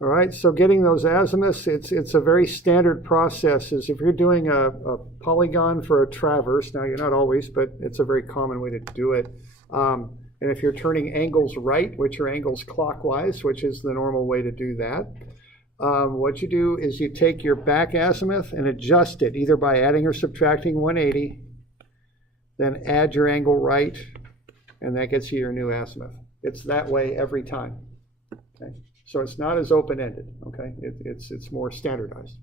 All right, so getting those azimuths, it's a very standard process. Is if you're doing a polygon for a traverse, now you're not always, but it's a very common way to do it. And if you're turning angles right, which are angles clockwise, which is the normal way to do that, what you do is you take your back azimuth and adjust it, either by adding or subtracting 180, then add your angle right, and that gets you your new azimuth. It's that way every time. Okay? So it's not as open-ended, okay? It's more standardized.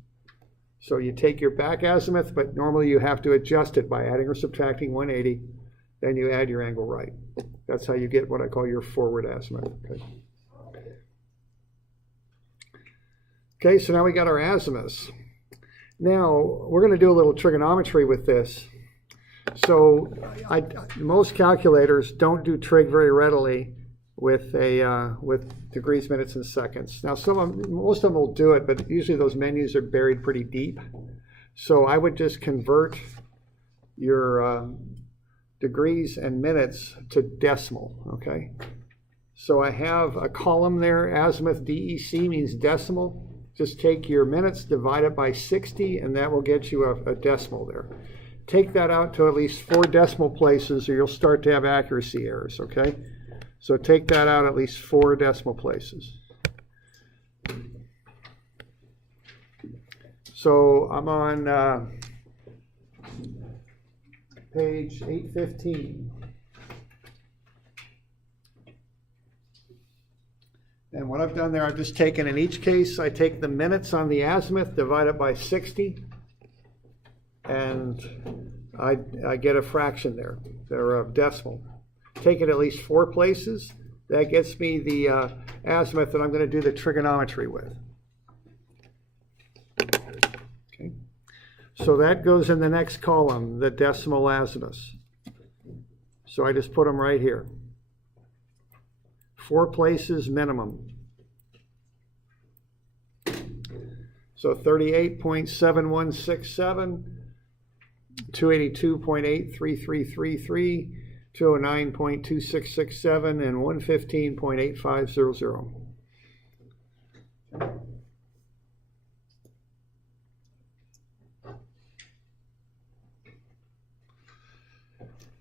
So you take your back azimuth, but normally you have to adjust it by adding or subtracting 180, then you add your angle right. That's how you get what I call your forward azimuth. Okay, okay, so now we got our azimuths. Now we're going to do a little trigonometry with this. So most calculators don't do trig very readily with degrees, minutes, and seconds. Now most of them will do it, but usually those menus are buried pretty deep. So I would just convert your degrees and minutes to decimal, okay? So I have a column there, azimuth DEC means decimal. Just take your minutes, divide it by 60, and that will get you a decimal there. Take that out to at least 4 decimal places or you'll start to have accuracy errors, okay? So take that out at least 4 decimal places. So I'm on page 815. And what I've done there, I've just taken, in each case, I take the minutes on the azimuth, divide it by 60, and I get a fraction there. They're a decimal. Take it at least 4 places. That gets me the azimuth that I'm going to do the trigonometry with. Okay. So that goes in the next column, the decimal azimuths. So I just put them right here. 4 places minimum. So 38.7167, 282.83333, 209.2667, and 115.8500.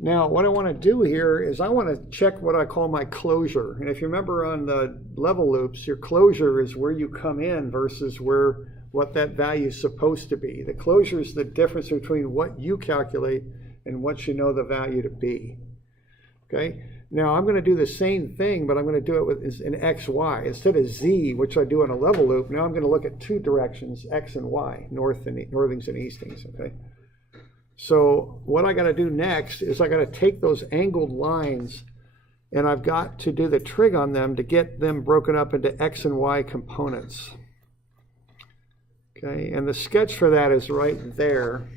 Now, what I want to do here is I want to check what I call my closure. And if you remember on the level loops, your closure is where you come in versus what that value is supposed to be. The closure is the difference between what you calculate and what you know the value to be. Okay? Now, I'm going to do the same thing, but I'm going to do it with an x, y. Instead of z, which I do in a level loop, now I'm going to look at 2 directions, x and y, northings and eastings. Okay? So what I got to do next is I got to take those angled lines and I've got to do the trig on them to get them broken up into x and y components. Okay, and the sketch for that is right there.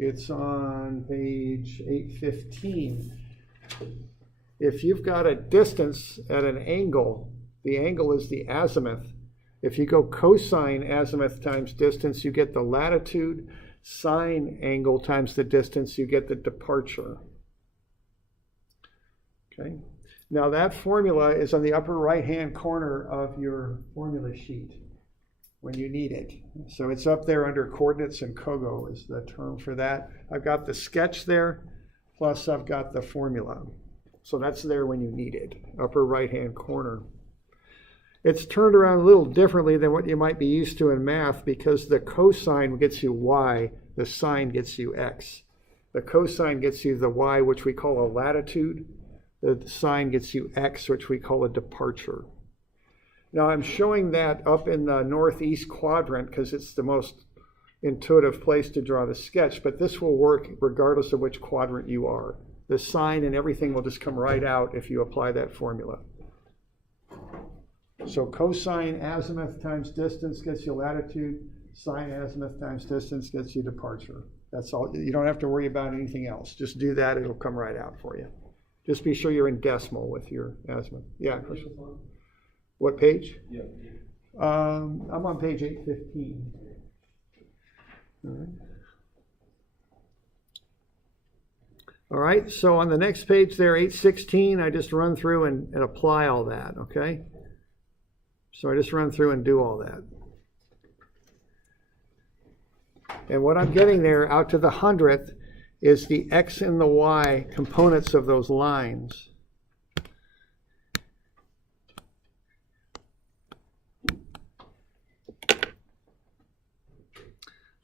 It's on page 815. If you've got a distance at an angle, the angle is the azimuth. If you go cosine azimuth times distance, you get the latitude. Sine angle times the distance, you get the departure. Okay. Now that formula is on the upper right-hand corner of your formula sheet when you need it. So it's up there under coordinates, and COGO is the term for that. I've got the sketch there, plus I've got the formula. So that's there when you need it, upper right-hand corner. It's turned around a little differently than what you might be used to in math because the cosine gets you y, the sine gets you x. The cosine gets you the y, which we call a latitude. The sine gets you x, which we call a departure. Now I'm showing that up in the northeast quadrant because it's the most intuitive place to draw the sketch, but this will work regardless of which quadrant you are. The sine and everything will just come right out if you apply that formula. So cosine azimuth times distance gets you latitude, sine azimuth times distance gets you departure. That's all. You don't have to worry about anything else. Just do that, it'll come right out for you. Just be sure you're in decimal with your azimuth. Yeah, question. What page? Yeah. I'm on page 815. All right. All right, so on the next page there, 816, I just run through and apply all that, okay? So I just run through and do all that. And what I'm getting there out to the 100th is the x and the y components of those lines.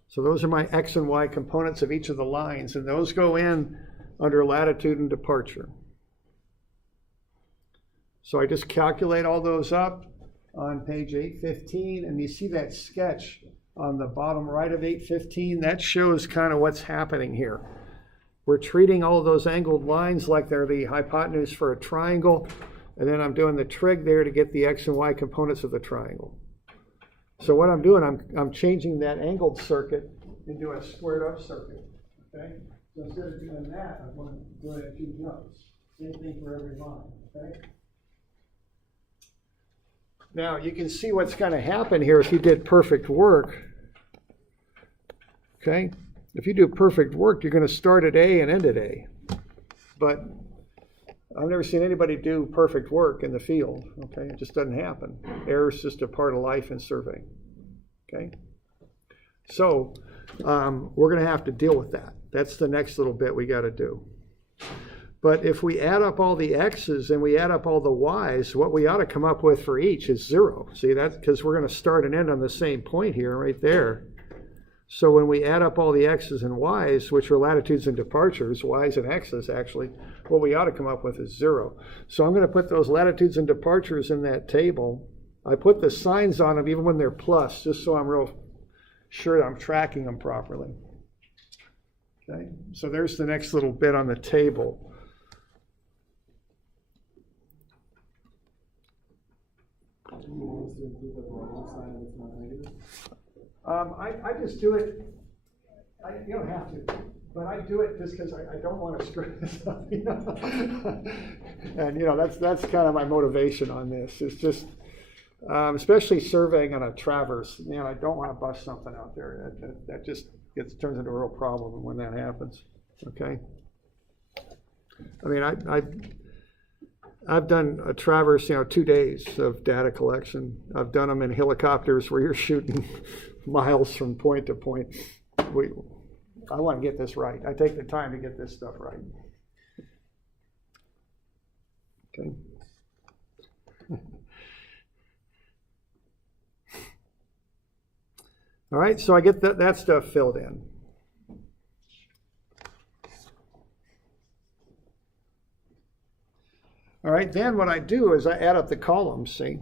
So those are my x and y components of each of the lines, and those go in under latitude and departure. So I just calculate all those up on page 815, and you see that sketch on the bottom right of 815. That shows kind of what's happening here. We're treating all of those angled lines like they're the hypotenuse for a triangle, and then I'm doing the trig there to get the x and y components of the triangle. So what I'm doing, I'm changing that angled circuit into a squared up circuit. Okay? So instead of doing that, I'm going to do it in 2 jumps. Same thing for every line. Okay? Now you can see what's going to happen here if you did perfect work. Okay? If you do perfect work, you're going to start at A and end at A. But I've never seen anybody do perfect work in the field. Okay? It just doesn't happen. Error is just a part of life in surveying. Okay? So we're going to have to deal with that. That's the next little bit we got to do. But if we add up all the x's and we add up all the y's, what we ought to come up with for each is 0. See, that's because we're going to start and end on the same point here, right there. So when we add up all the x's and y's, which are latitudes and departures, y's and x's actually, what we ought to come up with is 0. So I'm going to put those latitudes and departures in that table. I put the signs on them even when they're plus, just so I'm real sure I'm tracking them properly. Okay, so there's the next little bit on the table. I just do it. You don't have to, but I do it just because I don't want to screw this up. You know? And that's kind of my motivation on this. It's just, especially surveying on a traverse. I don't want to bust something out there. That just turns into a real problem when that happens. Okay. I mean, I've done a traverse, 2 days of data collection. I've done them in helicopters where you're shooting miles from point to point. I want to get this right. I take the time to get this stuff right. Okay. All right, so I get that stuff filled in. All right, then what I do is I add up the columns, see?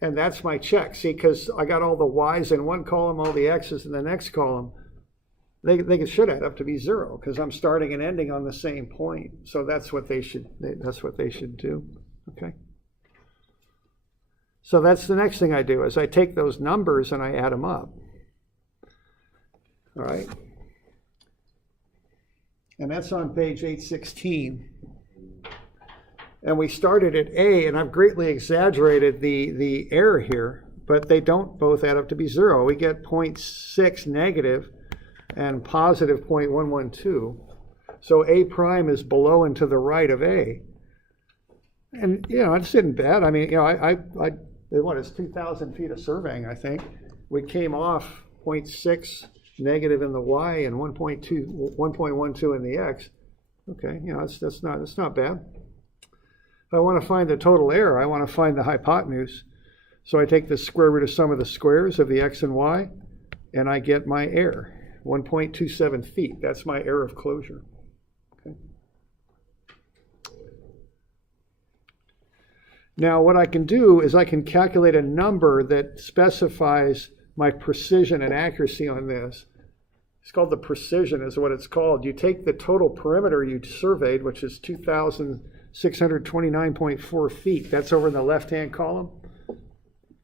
And that's my check, see, because I got all the y's in one column, all the x's in the next column. They should add up to be 0 because I'm starting and ending on the same point. So that's what they should do. Okay. So that's the next thing I do is I take those numbers and I add them up. All right. And that's on page 816. And we started at A, and I've greatly exaggerated the error here, but they don't both add up to be 0. We get 0.6 negative and positive 0.112. So A prime is below and to the right of A. And, it's isn't bad. I mean, it's 2,000 feet of surveying, I think. We came off 0.6 negative in the Y and 1.12 in the X. Okay, that's not bad. If I want to find the total error, I want to find the hypotenuse. So I take the square root of sum of the squares of the X and Y, and I get my error, 1.27 feet. That's my error of closure. Okay. Now what I can do is I can calculate a number that specifies my precision and accuracy on this. It's called the precision is what it's called. You take the total perimeter you surveyed, which is 2,629.4 feet. That's over in the left-hand column.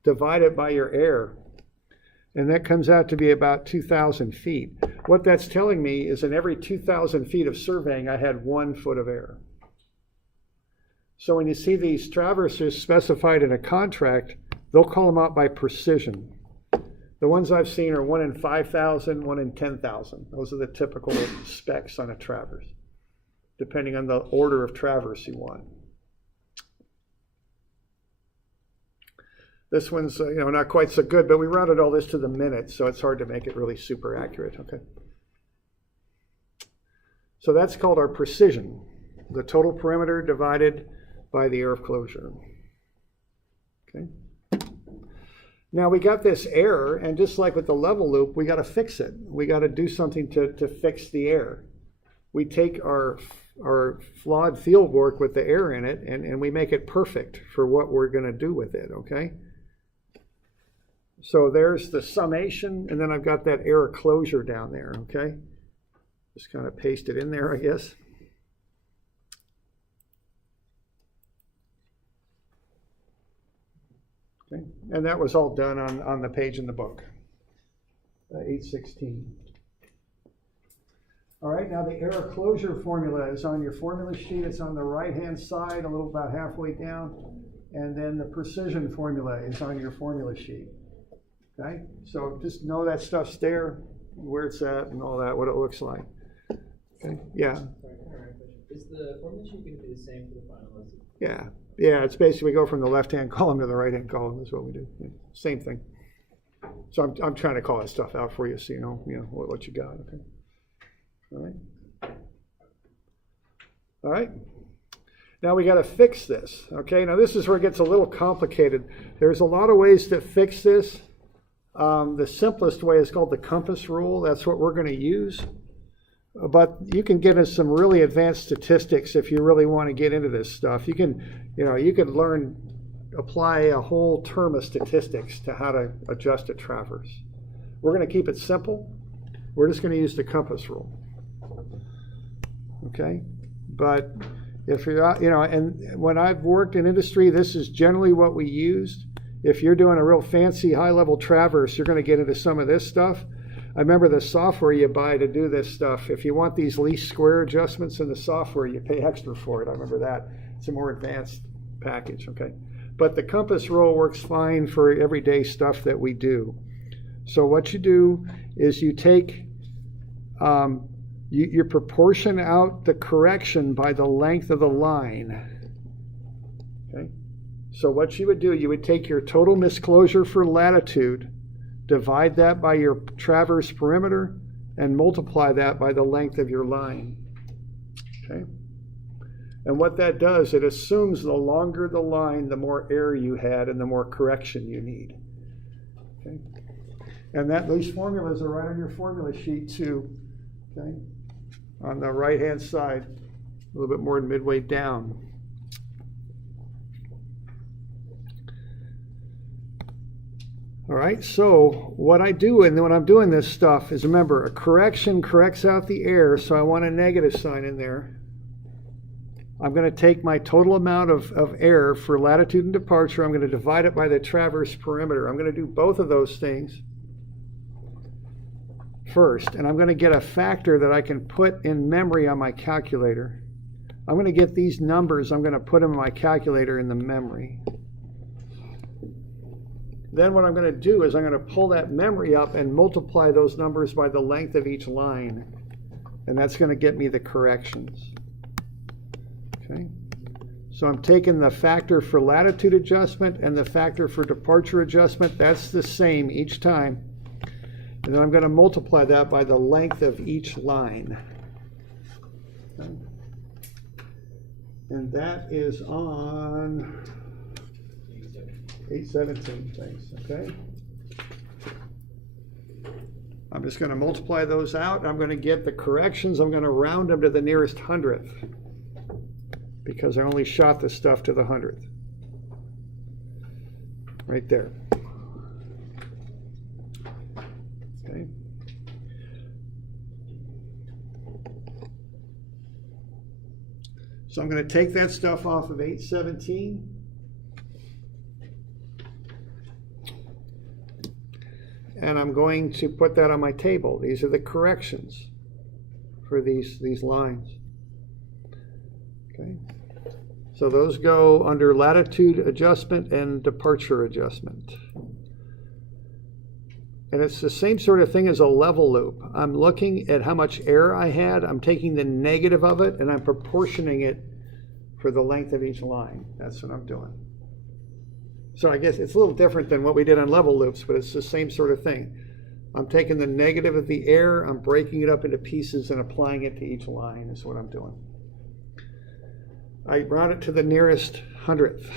Divide it by your error. And that comes out to be about 2,000 feet. What that's telling me is in every 2,000 feet of surveying, I had 1 foot of error. So when you see these traverses specified in a contract, they'll call them out by precision. The ones I've seen are 1 in 5,000, 1 in 10,000. Those are the typical specs on a traverse, depending on the order of traverse you want. This one's not quite so good, but we rounded all this to the minute, so it's hard to make it really super accurate. Okay. So that's called our precision, the total perimeter divided by the area of closure. Okay. Now we got this error, and just like with the level loop, we got to fix it. We got to do something to fix the error. We take our flawed field work with the error in it, and we make it perfect for what we're going to do with it, okay? So there's the summation, and then I've got that error closure down there, okay? Just kind of paste it in there, I guess. Okay, and that was all done on the page in the book, 816. All right, now the error closure formula is on your formula sheet. It's on the right-hand side, a little about halfway down. And then the precision formula is on your formula sheet. Okay, so just know that stuff's there, where it's at, and all that, what it looks like. Okay, yeah. Sorry, is the formula sheet going to be the same for the final lesson? Yeah. Yeah, it's basically we go from the left-hand column to the right-hand column is what we do. Yeah, same thing. So I'm trying to call that stuff out for you so you know what you got. Okay. All right. All right. Now we got to fix this. Okay. Now this is where it gets a little complicated. There's a lot of ways to fix this. The simplest way is called the compass rule. That's what we're going to use. But you can get into some really advanced statistics if you really want to get into this stuff. You can apply a whole term of statistics to how to adjust a traverse. We're going to keep it simple. We're just going to use the compass rule. Okay? But if you're, and when I've worked in industry, this is generally what we used. If you're doing a real fancy high-level traverse, you're going to get into some of this stuff. I remember the software you buy to do this stuff. If you want these least square adjustments in the software, you pay extra for it. I remember that. It's a more advanced package, okay? But the compass rule works fine for everyday stuff that we do. So what you do is you take, you proportion out the correction by the length of the line, okay? So what you would do, you would take your total misclosure for latitude, divide that by your traverse perimeter, and multiply that by the length of your line. Okay? And what that does, it assumes the longer the line, the more error you had and the more correction you need. Okay? And these formulas are right on your formula sheet too. Okay? On the right-hand side, a little bit more midway down. All right, so what I do, and then when I'm doing this stuff, is remember, a correction corrects out the error, so I want a negative sign in there. I'm going to take my total amount of error for latitude and departure. I'm going to divide it by the traverse perimeter. I'm going to do both of those things first, and I'm going to get a factor that I can put in memory on my calculator. I'm going to get these numbers. I'm going to put them in my calculator in the memory. Then what I'm going to do is I'm going to pull that memory up and multiply those numbers by the length of each line. And that's going to get me the corrections. Okay? So I'm taking the factor for latitude adjustment and the factor for departure adjustment. That's the same each time. And then I'm going to multiply that by the length of each line. Okay? And that is on 817, thanks, okay? I'm just going to multiply those out. I'm going to get the corrections. I'm going to round them to the nearest hundredth because I only shot the stuff to the hundredth. Right there. Okay. So I'm going to take that stuff off of 817. And I'm going to put that on my table. These are the corrections for these lines. Okay. So those go under latitude adjustment and departure adjustment. And it's the same sort of thing as a level loop. I'm looking at how much error I had. I'm taking the negative of it and I'm proportioning it for the length of each line. That's what I'm doing. So I guess it's a little different than what we did on level loops, but it's the same sort of thing. I'm taking the negative of the error, I'm breaking it up into pieces and applying it to each line is what I'm doing. I round it to the nearest hundredth.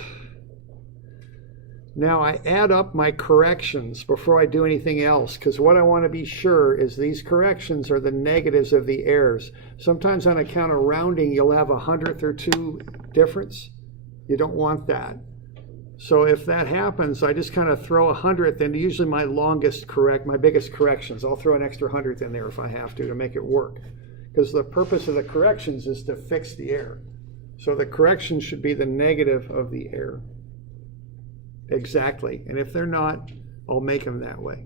Now I add up my corrections before I do anything else, because what I want to be sure is these corrections are the negatives of the errors. Sometimes on account of rounding, you'll have 100th or 2 difference. You don't want that. So if that happens, I just kind of throw 100th into usually my biggest corrections. I'll throw an extra 100th in there if I have to make it work. Because the purpose of the corrections is to fix the error. So the correction should be the negative of the error. Exactly. And if they're not, I'll make them that way.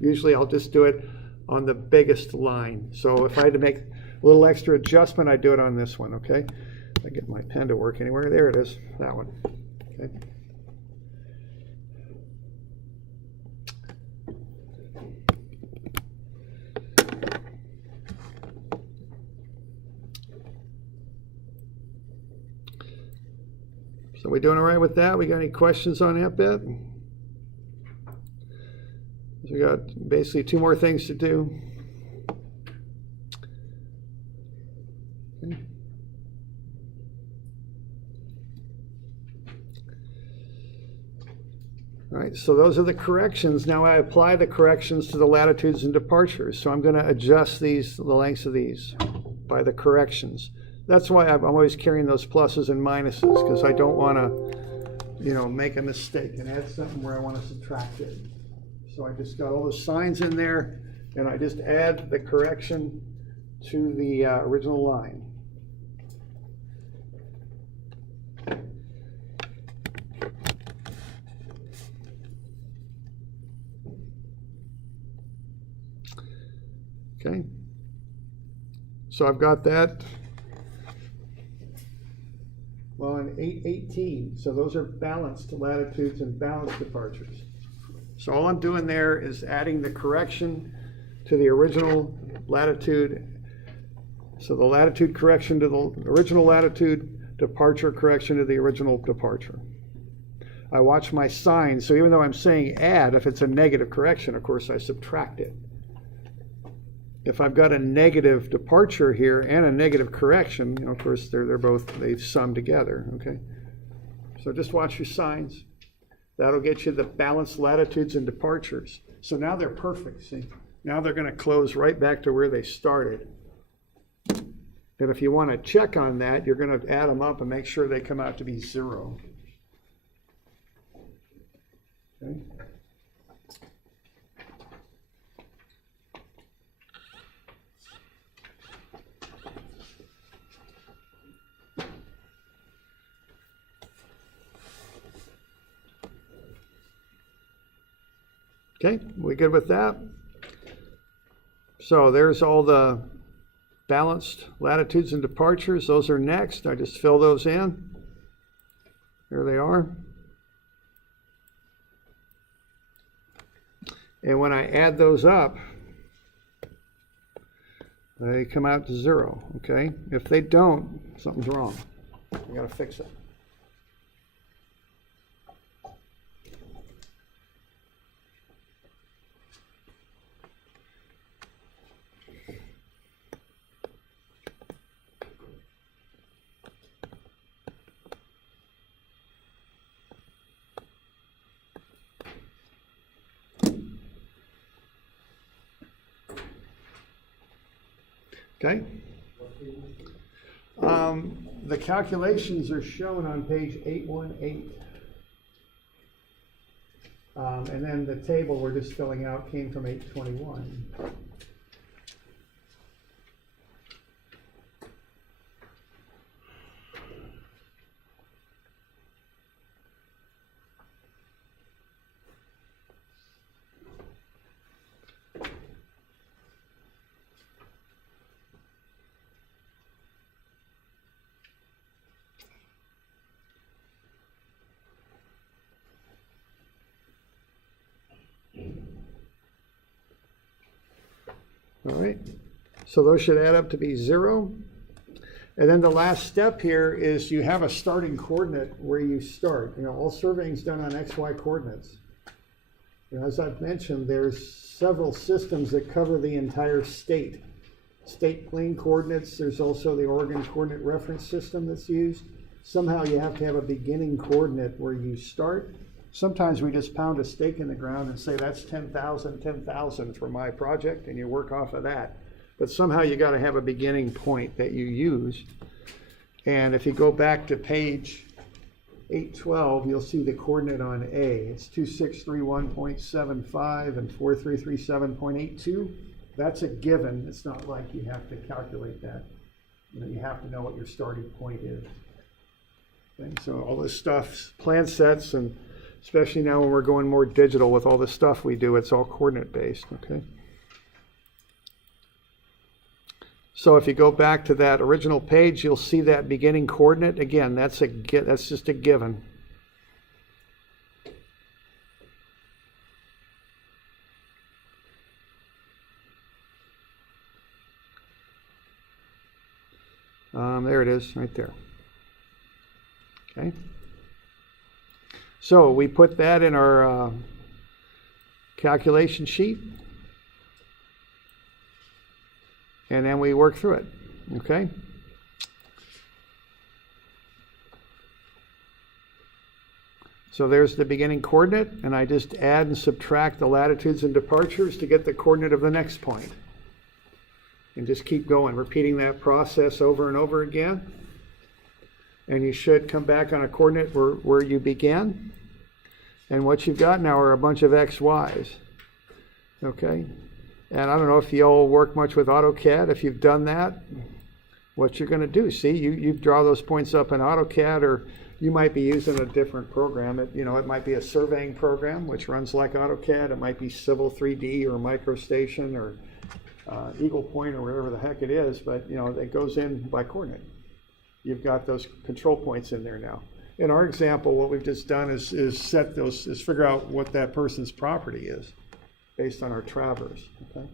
Usually I'll just do it on the biggest line. So if I had to make a little extra adjustment, I do it on this one, okay? If I get my pen to work anywhere, there it is, that one. Okay. So we doing all right with that? We got any questions on that bit? So we got basically 2 more things to do. Okay. All right, so those are the corrections. Now I apply the corrections to the latitudes and departures. So I'm going to adjust the lengths of these by the corrections. That's why I'm always carrying those pluses and minuses, because I don't want to, make a mistake and add something where I want to subtract it. So I just got all the signs in there, and I just add the correction to the original line. Okay. So I've got that. Well, in 818, so those are balanced latitudes and balanced departures. So all I'm doing there is adding the correction to the original latitude. So the latitude correction to the original latitude, departure correction to the original departure. I watch my signs, so even though I'm saying add, if it's a negative correction, of course I subtract it. If I've got a negative departure here and a negative correction, of course they sum together, okay? So just watch your signs. That'll get you the balanced latitudes and departures. So now they're perfect, see? Now they're going to close right back to where they started. And if you want to check on that, you're going to add them up and make sure they come out to be 0. Okay? Okay, we good with that? So there's all the balanced latitudes and departures. Those are next. I just fill those in. There they are. And when I add those up, they come out to 0, okay? If they don't, something's wrong. I gotta fix it. Okay. The calculations are shown on page 818. And then the table we're just filling out came from 821. All right, so those should add up to be 0. And then the last step here is you have a starting coordinate where you start. All surveying is done on XY coordinates. As I've mentioned, there's several systems that cover the entire state. State plane coordinates, there's also the Oregon Coordinate Reference System that's used. Somehow you have to have a beginning coordinate where you start. Sometimes we just pound a stake in the ground and say that's 10,000 for my project, and you work off of that. But somehow you got to have a beginning point that you use. And if you go back to page 812, you'll see the coordinate on A. It's 2631.75 and 4337.82. That's a given. It's not like you have to calculate that. You have to know what your starting point is. Okay, so all this stuff, plan sets, and especially now when we're going more digital with all the stuff we do, it's all coordinate based. Okay. So if you go back to that original page, you'll see that beginning coordinate. Again, that's just a given. There it is, right there. Okay. So we put that in our calculation sheet, and then we work through it. Okay. So there's the beginning coordinate, and I just add and subtract the latitudes and departures to get the coordinate of the next point. And just keep going, repeating that process over and over again. And you should come back on a coordinate where you began. And what you've got now are a bunch of X, Y's. Okay? And I don't know if you all work much with AutoCAD. If you've done that, what you're going to do, see, you draw those points up in AutoCAD, or you might be using a different program. It might be a surveying program, which runs like AutoCAD. It might be Civil 3D or MicroStation or Eagle Point or whatever the heck it is, but it goes in by coordinate. You've got those control points in there now. In our example, what we've just done is figure out what that person's property is based on our traverse, okay?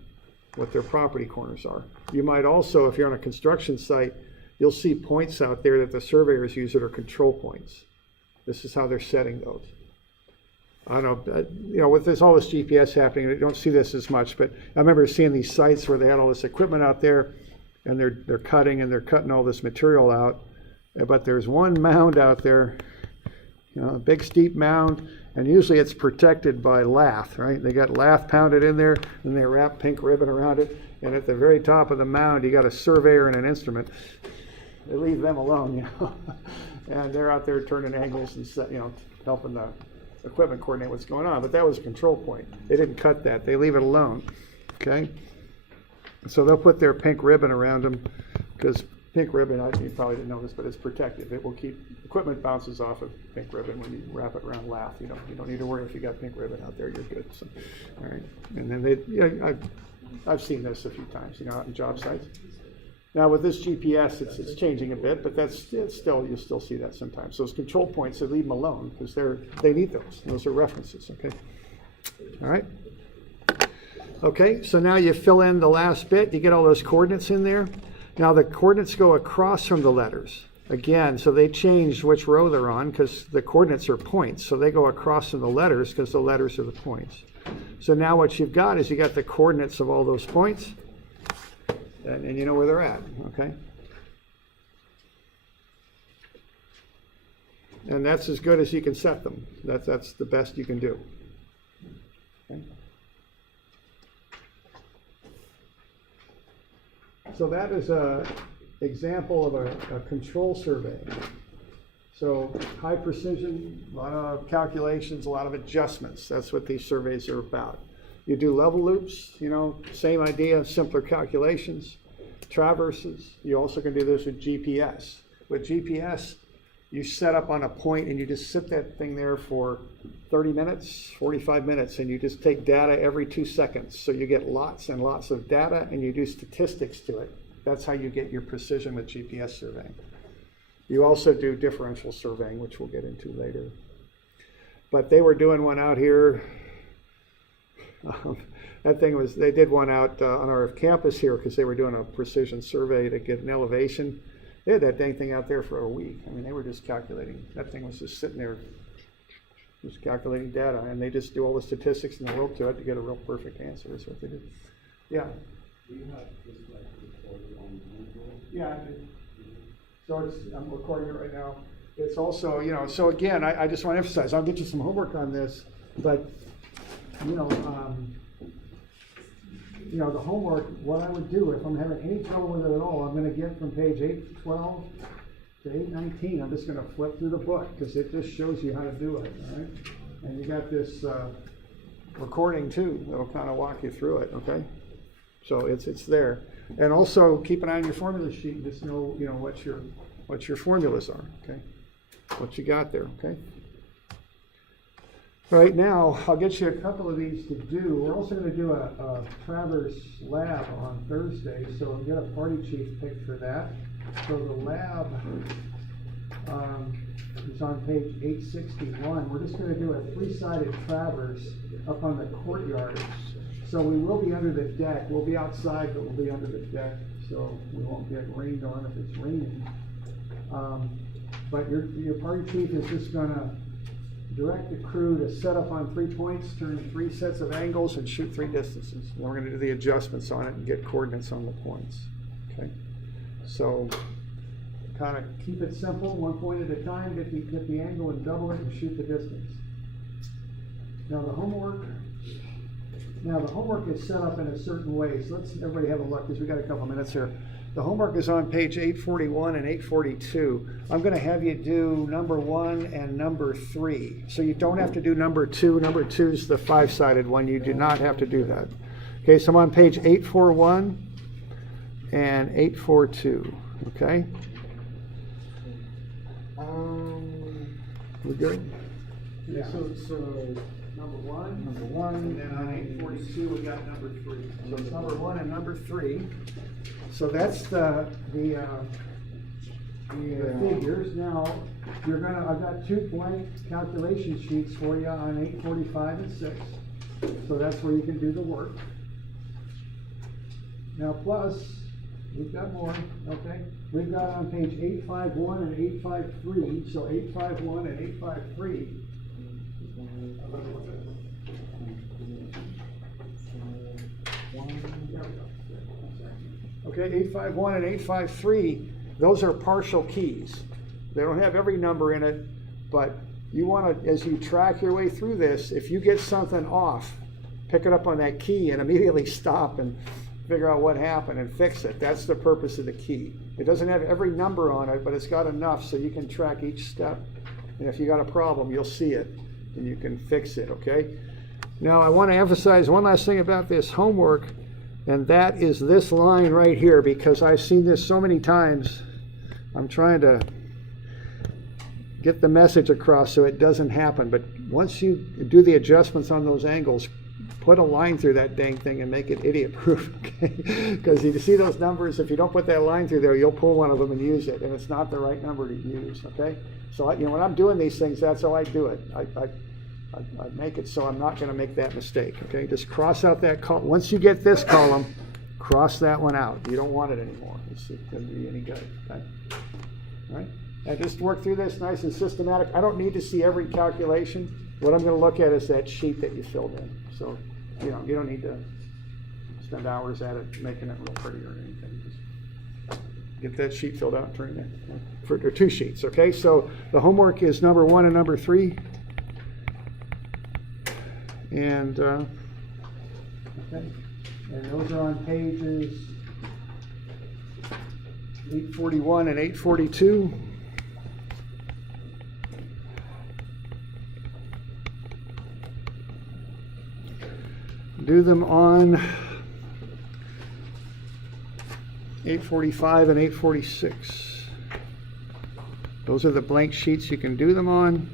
What their property corners are. You might also, if you're on a construction site, you'll see points out there that the surveyors use that are control points. This is how they're setting those. I don't know, with all this GPS happening, you don't see this as much, but I remember seeing these sites where they had all this equipment out there, and they're cutting all this material out, but there's one mound out there, a big steep mound, and usually it's protected by lath, right? They got lath pounded in there, and they wrap pink ribbon around it, and at the very top of the mound, you got a surveyor and an instrument. They leave them alone, and they're out there turning angles and helping the equipment coordinate what's going on. But that was a control point. They didn't cut that. They leave it alone. Okay. So they'll put their pink ribbon around them, because pink ribbon, you probably didn't know this, but it's protective. It will keep equipment bounces off of pink ribbon when you wrap it around lath. You don't need to worry if you got pink ribbon out there. You're good. So, all right. And then I've seen this a few times. Out in job sites. Now with this GPS, it's changing a bit, but you'll still see that sometimes. Those control points, they leave them alone because they need those. Those are references. Okay. All right. Okay. So now you fill in the last bit. You get all those coordinates in there. Now the coordinates go across from the letters again. So they change which row they're on because the coordinates are points. So they go across from the letters because the letters are the points. So now what you've got is you got the coordinates of all those points. And you know where they're at, okay? And that's as good as you can set them. That's the best you can do. Okay? So that is an example of a control survey. So high precision, a lot of calculations, a lot of adjustments. That's what these surveys are about. You do level loops, same idea, simpler calculations, traverses. You also can do this with GPS. With GPS, you set up on a point and you just sit that thing there for 30 minutes, 45 minutes, and you just take data every 2 seconds. So you get lots and lots of data and you do statistics to it. That's how you get your precision with GPS surveying. You also do differential surveying, which we'll get into later. But they were doing one out here. They did one out on our campus here because they were doing a precision survey to get an elevation. They had that dang thing out there for a week. I mean, they were just calculating. That thing was just sitting there, just calculating data, and they just do all the statistics in the world to it to get a real perfect answer. Is what they did. Yeah. Do you have this like recorded on Google? Yeah. So I'm recording it right now. It's also, so again, I just want to emphasize, I'll get you some homework on this, but, the homework, what I would do if I'm having any trouble with it at all, I'm going to get from page 812 to 819. I'm just going to flip through the book because it just shows you how to do it, all right? And you got this recording too that'll kind of walk you through it, okay? So it's there. And also keep an eye on your formula sheet and just know, what your formulas are, okay? What you got there, okay? Right now, I'll get you a couple of these to do. We're also going to do a Traverse lab on Thursday, so I'll get a party chief picked for that. So the lab is on page 861. We're just going to do a 3-sided traverse up on the courtyard. So we will be under the deck. We'll be outside, but we'll be under the deck, so we won't get rained on if it's raining. But your party chief is just going to direct the crew to set up on 3 points, turn 3 sets of angles, and shoot 3 distances. And we're going to do the adjustments on it and get coordinates on the points. Okay, so kind of keep it simple, 1 point at a time. Get the angle and double it, and shoot the distance. Now the homework is set up in a certain way. So let's everybody have a look because we got a couple minutes here. The homework is on page 841 and 842. I'm going to have you do number 1 and number 3. So you don't have to do number 2. Number 2 is the 5-sided one. You do not have to do that. Okay, so I'm on page 841 and 842. Okay? We good? Yeah. So Number one, and then on 842 we got number 3. So it's number 1 and number 3. So that's the figures. Now I've got 2 blank calculation sheets for you on 845 and 6. So that's where you can do the work. Now plus, we've got more, okay? We've got on page 851 and 853. So 851 and 853. Okay, 851 and 853, those are partial keys. They don't have every number in it, but you want to, as you track your way through this, if you get something off, pick it up on that key and immediately stop and figure out what happened and fix it. That's the purpose of the key. It doesn't have every number on it, but it's got enough so you can track each step. And if you got a problem, you'll see it and you can fix it, okay? Now I want to emphasize one last thing about this homework, and that is this line right here, because I've seen this so many times. I'm trying to get the message across so it doesn't happen, but once you do the adjustments on those angles, put a line through that dang thing and make it idiot-proof, okay? Because you see those numbers, if you don't put that line through there, you'll pull one of them and use it, and it's not the right number to use, okay? So when I'm doing these things, that's how I do it. I make it so I'm not going to make that mistake, okay? Just cross out that column. Once you get this column, cross that one out. You don't want it anymore. It doesn't do you any good, okay? All right? And just work through this nice and systematic. I don't need to see every calculation. What I'm going to look at is that sheet that you filled in. So, you don't need to spend hours at it making it real pretty or anything. Just get that sheet filled out and turn it in. For 2 sheets, okay? So the homework is number 1 and number 3. And okay, and those are on pages 841 and 842. Do them on 845 and 846. Those are the blank sheets you can do them on.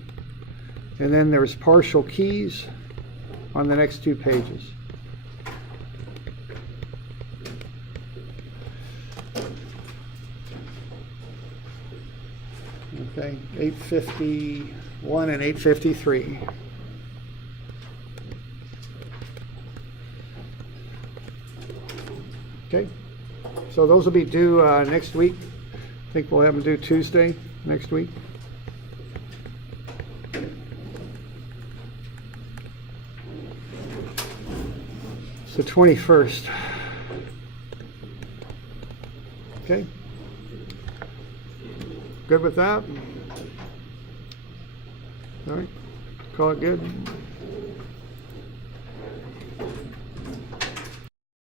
And then there's partial keys on the next 2 pages. Okay, 851 and 853. Okay, so those will be due next week. Think we'll have them do Tuesday next week? It's the 21st. Okay. Good with that? All right. Call it good.